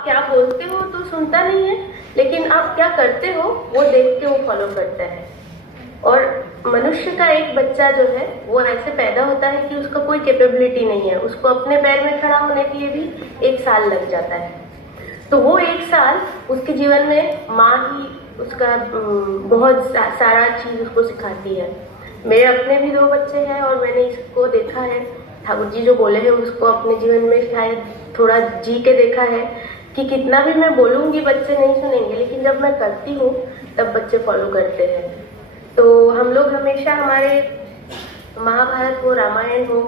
आप क्या बोलते हो तो सुनता नहीं है, लेकिन आप क्या करते हो वो देख के वो फॉलो करता है। और मनुष्य का एक बच्चा जो है वो ऐसे पैदा होता है कि उसका कोई कैपेबिलिटी नहीं है, उसको अपने पैर में खड़ा होने के लिए भी 1 साल लग जाता है। तो वो 1 साल उसके जीवन में माँ ही उसका बहुत सारा चीज उसको सिखाती है। मेरे अपने भी 2 बच्चे हैं और मैंने इसको देखा है, ठाकुर जी जो बोले हैं उसको अपने जीवन में शायद थोड़ा जी के देखा है कि कितना भी मैं बोलूंगी बच्चे नहीं सुनेंगे, लेकिन जब मैं करती हूँ तब बच्चे फॉलो करते हैं। तो हम लोग हमेशा हमारे महाभारत हो, रामायण हो,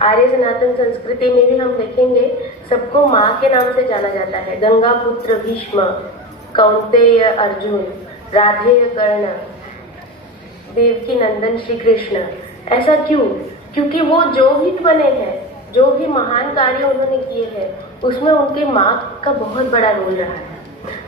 आर्य सनातन संस्कृति में भी हम देखेंगे सबको माँ के नाम से जाना जाता है। गंगा पुत्र भीष्म, कौंतेय अर्जुन, राधेय कर्ण, देवकी नंदन श्री कृष्ण। ऐसा क्यों? क्योंकि वो जो भी बने हैं, जो भी महान कार्य उन्होंने किए हैं, उसमें उनके माँ का बहुत बड़ा रोल रहा है।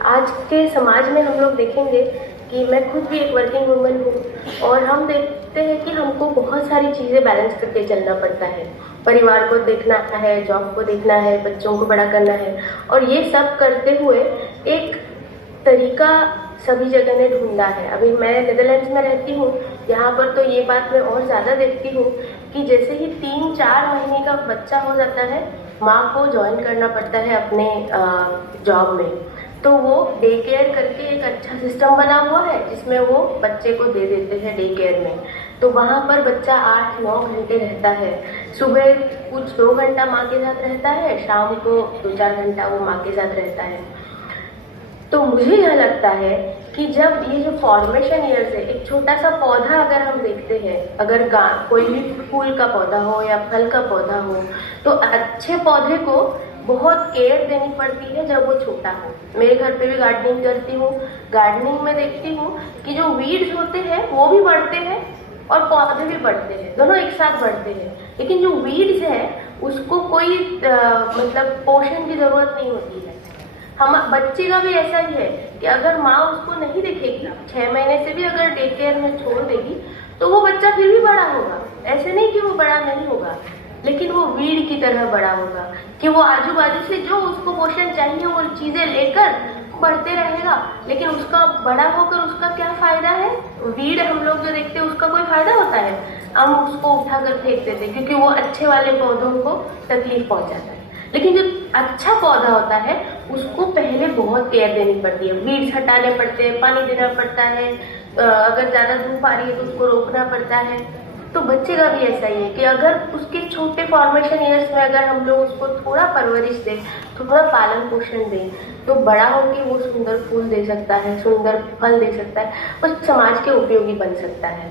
आज के समाज में हम लोग देखेंगे कि मैं खुद भी एक वर्किंग वुमन हूँ और हम देखते हैं कि हमको बहुत सारी चीज़ें बैलेंस करके चलना पड़ता है। परिवार को देखना है, जॉब को देखना है, बच्चों को बड़ा करना है, और ये सब करते हुए एक तरीका सभी जगह ने ढूंढा है। अभी मैं नेदरलैंड्स में रहती हूँ, यहाँ पर तो ये बात मैं और ज़्यादा देखती हूँ कि जैसे ही 3-4 महीने का बच्चा हो जाता है, माँ को ज्वाइन करना पड़ता है अपने जॉब में। तो वो डे केयर करके एक अच्छा सिस्टम बना हुआ है जिसमें वो बच्चे को दे देते हैं डे केयर में। तो वहाँ पर बच्चा 8-9 घंटे रहता है। सुबह कुछ 2 घंटा माँ के साथ रहता है, शाम को 2-4 घंटा वो माँ के साथ रहता है। तो मुझे यह लगता है कि जब ये जो फॉर्मेशन ईयर्स है, एक छोटा सा पौधा अगर हम देखते हैं, अगर कोई भी फूल का पौधा हो या फल का पौधा हो, तो अच्छे पौधे को बहुत केयर देनी पड़ती है जब वो छोटा हो। मेरे घर पे भी गार्डनिंग करती हूँ, गार्डनिंग में देखती हूँ कि जो वीड्स होते हैं वो भी बढ़ते हैं और पौधे भी बढ़ते हैं, दोनों एक साथ बढ़ते हैं। लेकिन जो वीड्स है उसको कोई मतलब पोषण की जरूरत नहीं होती है। हम बच्चे का भी ऐसा ही है कि अगर माँ उसको नहीं देखेगी, 6 महीने से भी अगर डे केयर में छोड़ देगी, तो वो बच्चा फिर भी बड़ा होगा। ऐसे नहीं कि वो बड़ा नहीं होगा, लेकिन वो वीड की तरह बड़ा होगा कि वो आजू बाजू से जो उसको पोषण चाहिए वो चीजें लेकर बढ़ते रहेगा। लेकिन उसका बड़ा होकर उसका क्या फायदा है? वीड हम लोग जो देखते हैं उसका कोई फायदा होता है? हम उसको उठाकर फेंक देते हैं क्योंकि वो अच्छे वाले पौधों को तकलीफ पहुंचाता है। लेकिन जो अच्छा पौधा होता है उसको पहले बहुत केयर देनी पड़ती है, वीड्स हटाने पड़ते हैं, पानी देना पड़ता है, अगर ज्यादा धूप आ रही है तो उसको रोकना पड़ता है। तो बच्चे का भी ऐसा ही है कि अगर उसके छोटे फॉर्मेशन ईयर्स में अगर हम लोग उसको थोड़ा परवरिश दें, थोड़ा पालन पोषण दें, तो बड़ा होकर वो सुंदर फूल दे सकता है, सुंदर फल दे सकता है और समाज के उपयोगी बन सकता है।